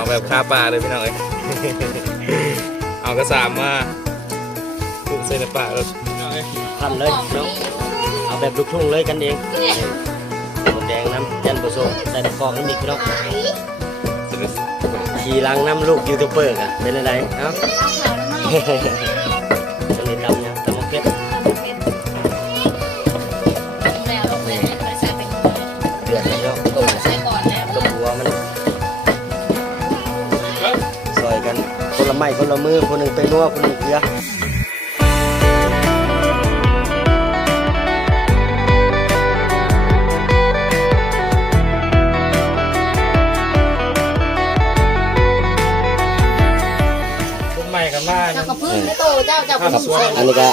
เอาแบบคาปลาเลยพี่น้องเอ้ยเอากระสามมาปลูกใส่ในป่าแล้วพี่น้องเอ้ยทำเลยเนาะเอาแบบลูกทุ่งเลยกันเองหมดแดงน้ำยันผสมใส่ตะกร้องน้ำมีกเนาะจะได้ขี่หลังน้ำลูกยูทูบเบอร์กันเป็นอะไรเอ้า ไม้คนละมือคนหนึ่งไปนัวคนหนึ่งเกลือคนใหม่กันมาเจ้าก็พึ่งไม่โตเจ้าเจ้าก็พึ่งอันนี้ก็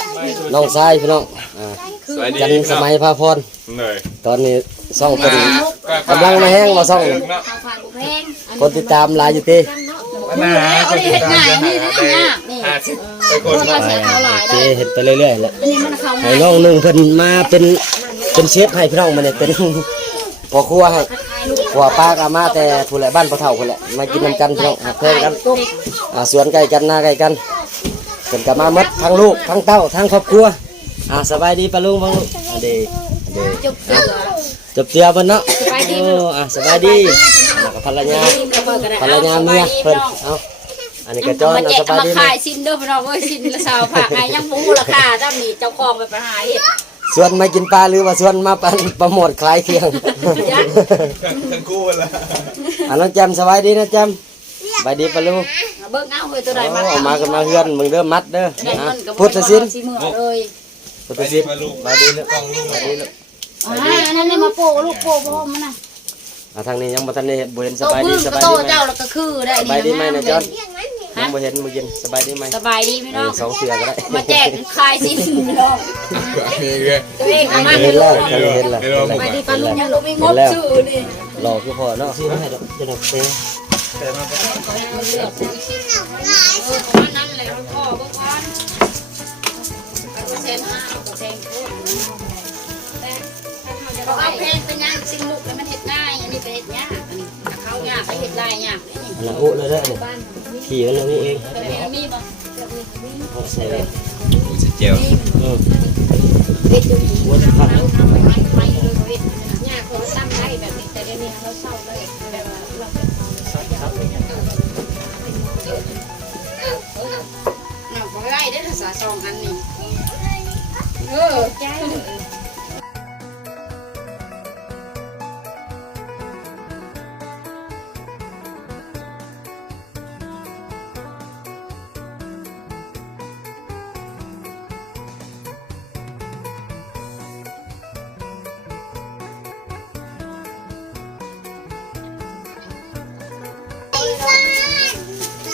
น้องชายพี่น้องอ่าสวัสดีจันทร์สมัยพาพรเหนื่อยตอนนี้ซ่องคนกำลังมาแห้งมาซ่องข้าวผัดบุเพงคนติดตามหลายอยู่ตี นะจะติดตามจะหาได้ห้าสิบไปคนคนละเสียเท่าไหร่เจเห็ดไปเรื่อยๆแหละอันนี้มันเข้าให้น้องหนึ่งเพิ่นมาเป็นเป็นเชฟให้พี่น้องมาเนี่ยเป็นพ่อครัวให้ผัวป้าก็มาแต่ผู้ใหญ่บ้านพ่อเฒ่าคนแหละมากินน้ำกันพี่น้องหักแพงกันอ่าสวนใกล้กันหน้าใกล้กันเพิ่นก็มาหมดทั้งลูกทั้งเต้าทั้งครอบครัวอ่าสบายดีปะลุงพ่อลูกอันเดอันเดจุกเสือจบเจียวเพิ่นเนาะโอ้อะสบายดีอ่ากับ ภรรยาภรรยาเมียเพิ่นเอาอันนี้ก็จอนมาเอาแจสกบายมาดีไหมขายซินเด้อพี่น้องเอ้ยซินละสาวผักไงยังมูราคาเจ้านี่เจ้าของไปประหารเฮ็ดส่วนมากินปลาหรือว่าส่วนมาปันโปรโมทคลายเคียงทั้งคู่ละอันน้องแจมสบายดีนะแจมสบายดีปะลูกเบิ่งเอาเฮ้ยตัวใดโอ้มาเอามากันมาเฮือนมึงเด้อมัดเด้อได้นะเงินกับพุทธศิลป์สิเมื่อเลยพุทธศิลป์สบายดีลูกสบายดีลูกอ๋ออันนั้นนี่มาโปะลูกโปะพ่อมันน่ะ อะทางนี้ยังบ่ทันได้เห็นบ่เห็นสโตบายดีพึ่งสก็บายโตดีไหมเจ้าแล้วก็คือได้สบายดีไหมนะจอนฮะยังบ่เห็นมื้อเย็นสบายดีไหมสบายดีพี่เอน้ออง สองเสือก็ได้มาแจกขายซินพี่น้องนี่ไงตัวเองเอามาเห็นแล้วเห็นแล้วเห็นแล้วไปดีปลาลุงยังลูกมีงบชื่อนี่รอคือพอเนาะซื้อมาให้ดอกจะดอกเต้วันนั้นเลยพ่อเบิ่งก่อนเปอร์เซ็นต์ห้าเปอร์เซ็นต์พูดแต่เขาเอาเพลงเป็นยังสิ่งลูกแล้วมันเฮ็ดง่ายอัน เป็นเฮ็ดยากอันนี้เขายาไปเฮ็ดลายยากอันนี้อันละอุเลยเด้อนี่ขี่มันละอุเองแต่มีบ่เอาใส่เลยกูจะเจียวอืมเฮ็ดอยู่ดี วัวจะพักเราไป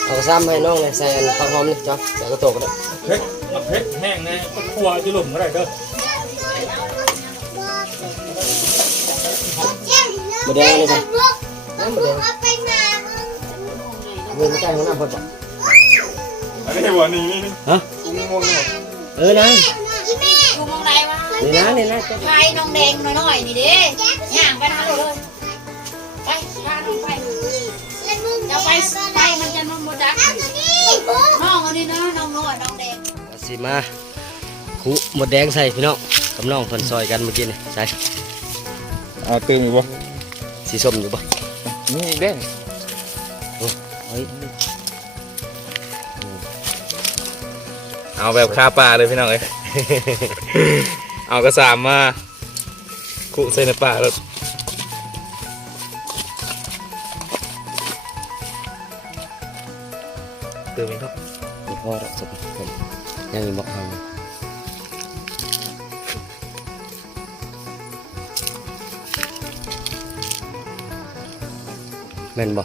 เอาซ้ำให้น้องเลยใส่อันข้าวหอมนี่จ้ะใส่กระโตกก็ได้เผ็ดเผ็ดแห้งนะครัวจะหลุมก็ได้เด้อมาแดงเลยจ้ะน้ำมาแดงไปมาเงินใกล้ของน้ำพอจ้ะอันนี้หัวนี่นี่ฮะง่วงหมดเออนะกูมองไหนวะนี่นะนี่นะไฟน้องแดงหน่อยๆนี่เด้ย่างไปนะเลยไปพาน้องไปจะไป สิมาคุหมดแดงใส่พี่น้องกับน้องเพิ่นซอยกันเมื่อกี้นี่ใส่เอาตื่นอยู่ปะสีส้มอยู่ปะนี่เด้งเฮ้ยเอาแบบคาปลาเลยพี่น้องเอ้ยเอากระสามมาคุใส่ในป่าแล้วตื่นไหมครับมีพ่อดอกสักคน ยังมีบอกทางแม่นบ่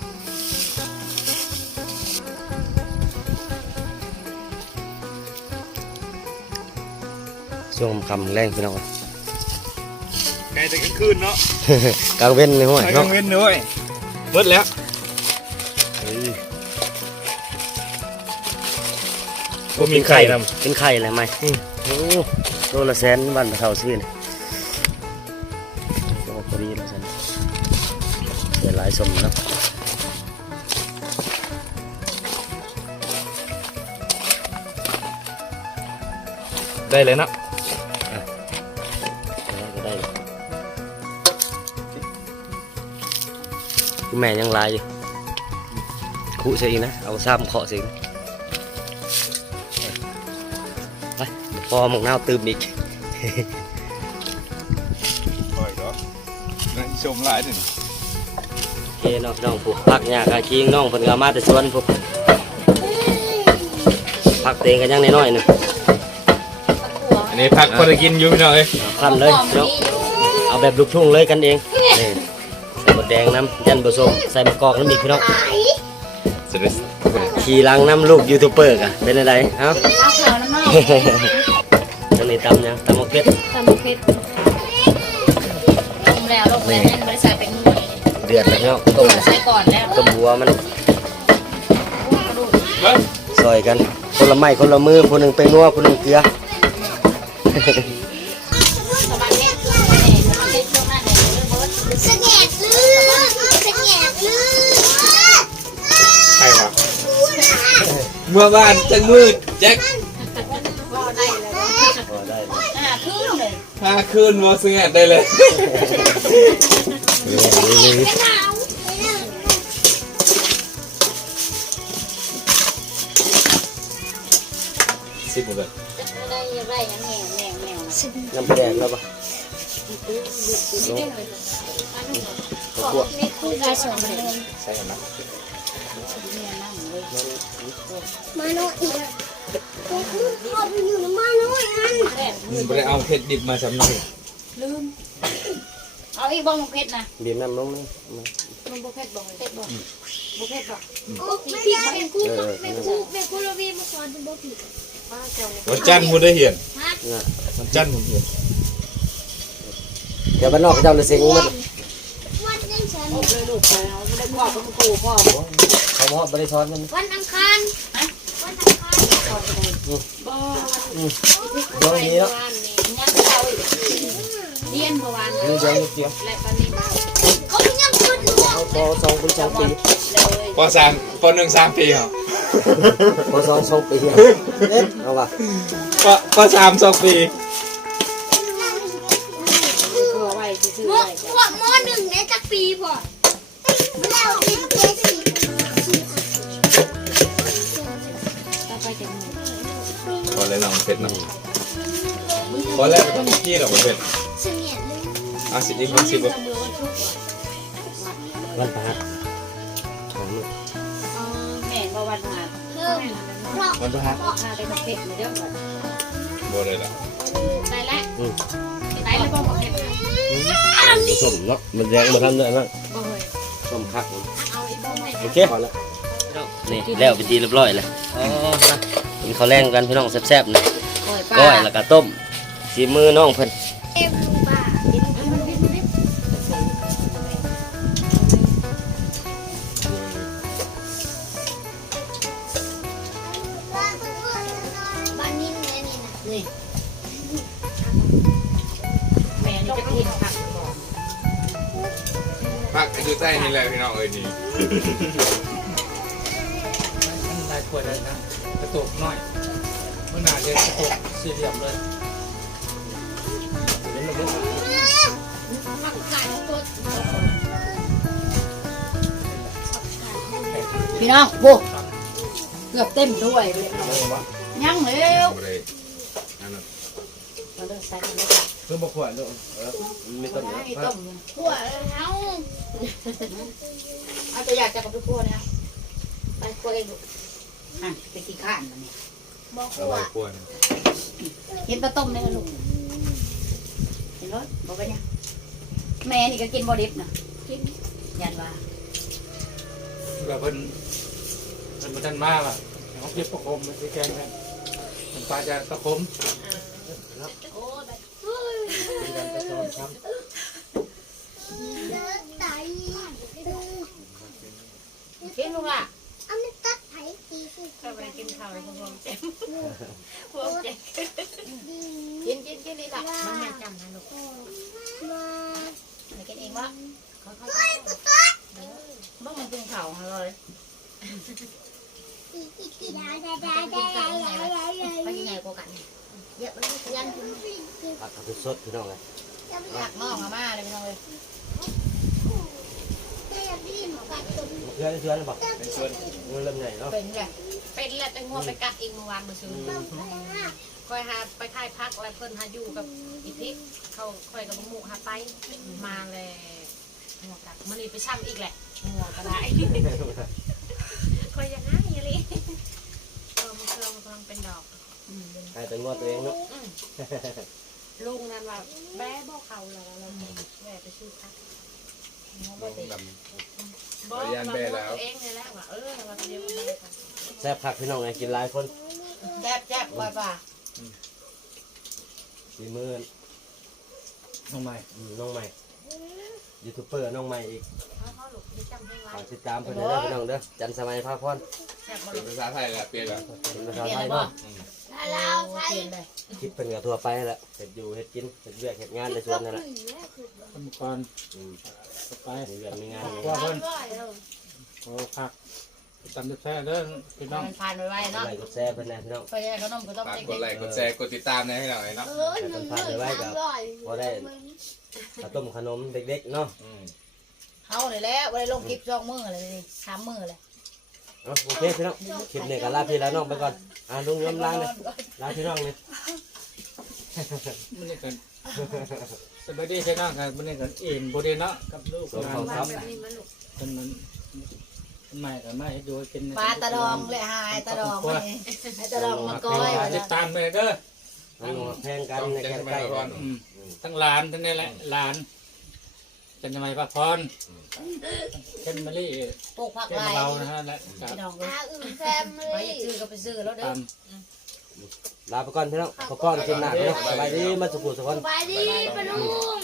ช่วงคำแรงพี่น้องไกลแต่กลางคืนเนาะ กลางเว้นเลยห้วยไกลกเนาะลางเว้นด้วยเบิดแล้ว เป็นไข่นำเป็นไข่อะไรไหมโอ้โลละแสนบ้านเท่าซื้อเนี่ก็พอดีละแสนเดี๋ยวหลายสมนะได้เลยนะก็ได้เลยแม่ยังลายอยู่คุเสียนะ เอาซ้ำเคาะเสียนะ ไปพอหมกนาวตื่มอีกปล่อยเนาะนั่งชมหลายถึงโอเคน้องน้องผูกพักยากาคิงน้องเพิ่นก็มาแต่สวนผูกพักเตงกันยังน้อยๆหนึงอันนี้พักพอได้กินอยู่พี่น้องเอ้ยขั้นเลยเนาะเอาแบบลูกทุ่งเลยกันเองนี่ใส่บดแดงน้ำยันผสมใส่มะกอกน้ำอีกพี่น้องจะได้ขี่หลังน้ำลูกยูทูบเบอร์กะเป็นอะไรเอ้าเอาขาวน้ำน้อยจังนี้ตำยังตำมะเขือตำมุกเพชรต้มแล้วลงแล้วบริษัทเป็นหน่วยเดือดแล้วพี่น้องต้มใส่ก่อนแล้วต้มบัวมันซอยกัน คนละไม้คนละมือคนหนึ่งไปนัวคนหนึ่งเกลือเมื่อบ้านจังมืดแจ็คาคืนมอสงดได้เลยหนาวสิบหมดเลยได้ยังได้ยังแหน่แหน่แหน่น้ำแดงแล้วปะขอนี่คือได้สองเลยใช่ไหมเนี่ยนั่งเลยมาโน่อีกพ่อไปอยู่ในมาโน่ อันแรกไม่ได้เอาเผ็ดดิบมาสำหน่อยลืม เอาอีกบ้องเพชรนะบีบน้ำลงนี่มามันบุเพชรบ้องเพชรบ้องบุเพชรบ้องโอ้ไม่ได้เป็นกูเป็นกูเป็นกูเราวีมาสอนจะบอกผิดป้าเจ้าเนี่ยวันจันทร์ผมได้เห็นเนี่ยวันจันทร์ผมเห็นเดี๋ยวบ้านนอกเจ้าเลยเซ็งมันวันยังฉันโอ้เลยลูกไปเอาไม่ได้พ่อก็มาครูพ่อเขาหอดบริช้อนมันวันอังคารวันอัง คารบ่ลองดีเนาะยังเจ้าอีกเรียนเมื่อวานนี่เดี๋ยวนิดเดียวและตอนนี้มาเขายังพูดอยู่เอาพอสองปีสองปีเลยปสามปหนึ่งสามปีเหรอพอสองสองปีเอ๊ะเอาวะปปสามสองปี อเลยน้องเผ็ดเนาะพอแล้วไม่ต้องกี้หรอกเผ็ดสแงดลือเอาสิอีกคนสิบบ่วันพระของลูกแม่บ่วันมาเพิ่มเพราะวันพฤหัสพาได้มาเก็บมาเดี๋ยวก่อนบ่เลยล่ะไปแล้วไปแล้วบ่บอกเก็บผสมเนาะมันแดงมาทำด้วยมั้งบ่เฮ้ยส้มคักเอาอีกบ่ให้โอเคพอแล้วนี่แล้วเป็นทีเรียบร้อยเลยอ๋อนะกินข้าวแรงกันพี่น้องแซ่บๆนะ ก้อยปก้ลาอยแล้วก็ต้มสีมือน้องเพิ่นเอ็มบ้ามันดิ้นดิ้นบ้านนี้แม่นี่นะนี่แม่นี่จะกินผักก่อนพักอยู่ใต้นี่แหละพี่น้องเอ้ยนี่ลายขวดเลยนะกระตุกหน่อยเมื่อ หนาจะกระตุกสี่เหลี่ยมเลยผักกาดตัวพี่น้องโอ้เกือบเต็มด้วยยังเร็วบ่ได้อันนั้นมาเริ่มใส่กันเลยเพิ่มบกขวดเลยมีต้นให้ต้มหัวเท้าเอาตัวอยากจะกับไปคั่วเนี่ยไปคั่วเองลูกอะไปกี่ข้านมันเนี่ย บอกเอาหัวไว้ควรกินปลาต้มเนี่ยลูกเห็นรสบอกไปเนี่ยแม่นี่ก็กินบอดิบนะกินยันว่าแบบเพิ่นเพิ่นมาทันมากอะเขาเก็บประคมมันไปแกงกันมันปลาจะประคมเป็นการประคมครับไตกินลูกอะ เอามันตัดไถ ตีสิเราไปกินข้าวเลยพวกเจ็บพวกเจ็บกินกินกินนี่ละมันไม่จำนะลูกมาไม่กินเองวะเขาเขาเฮ้ยกูตัดบ้างมันกินข้าวเลยได้ได้ได้ได้ได้ได้ได้ไปยังไงกูกันเยอะมันยันผักกระตุ้สดพี่น้องเลยหักน่องอาม่าเลยพี่น้องเลย แต่อยากได้หมอกัดตัวเพื่อนเพื่อนบอกเป็นส่วนมันเริ่มใหญ่เนาะเป็นไงเป็นแหละแต่งัวไปกัดอีกเมื่อวานเมื่อคืนคอยหาไปค่ายพักอะไรเพิ่นหาอยู่กับอีพิกเขาคอยกับหมูหาไปมาเลยงัวกัดมันนี่ไปช่ำอีกแหละงัวก็ได้คอยอยังไงอะไรเออมันเครื่องมันกำลังเป็นดอกให้แต่งวตัวเองเนาะลุงนั่นว่าแม่บอกเขาแล้วเราแม่ไปชื่อพัก งัวลบ่งติดดบอกว่าตัวเองนี่แหละว่าเออว่าเดียวกันเลยค่ะแซ่บผักพี่น้องไงกินหลายคนแจ๊บแจ๊บป่ะป่ะสีมือน้องใหม่อืมน้องใหม่ยูทูบเบอร์น้องใหม่อีก ที่จำเพลงไรฝากติดตามเพิ่นเด้อพี่น้องเด้อจันทร์สมัยภาพรแซ่บำบ่เป็หนลุดภาษาไทยแหละเปลี่ยนแบบเป็นภาษาไทยเนาะเราใช้เปลี่ยนเลยคิดเป็นกับทั่วไปแหละเฮ็ดอยู่เฮ็ดกินเฮ็ดเวียกเฮ็ดงานในสวนนั่นแหละทำก่อนอืมไปมีเวียกมีงานว่าเพิ่นขอพักตำแท้เด้อพี่น้องมันผ่านไปไวเนาะอะไรก็แซ่บเพิ่นแน่พี่น้อง ไปยังขนมก็ต้องฝากเด็กกดไลค์กดแชร์กดติดตามนะให้หน่อยเนาะเออหนึ่งหมื่นสามร้อยข้าวต้มขนมเด็กๆเนาะอืม เขาเลยแล้ววันลงคลิปสองมือเลยสามมือเลยเอาโอเคพี่น้องคลิปนี้ก็ลาพี่ลาน้องไปก่อนอ่าลุงย้ำล้างเลยลาพี่น้องเลยมันนี่กันสบายดีใช่น้องกันมันนี่กันอิ่มบ่ได้เนาะกับลูกหลานมาแบบนี้มันลูกมันมันใหม่กับไม่ให้ดูกินปลาตะดองเลยหายตะดองมาตะดองมาก้อยติดตามไปเด้อเอาแพงกันในจัแกงนสมัใกล้ยก่อนอืมทั้งหลานทั้งนี่แหละหลาน เป็นทำไมพระพรเป็นมะลิปลูกผักเป็นลายเรานะฮะและพี่น้องเลยอาอื่นแฟมไปเลยซื้อก็ไปซื้อแล้วเด้อตามลาไปก่อนพี่น้องขอป้อนกินหนักเนาะสบายดีมาสุขุสุขคนไปดีปะนุ่ม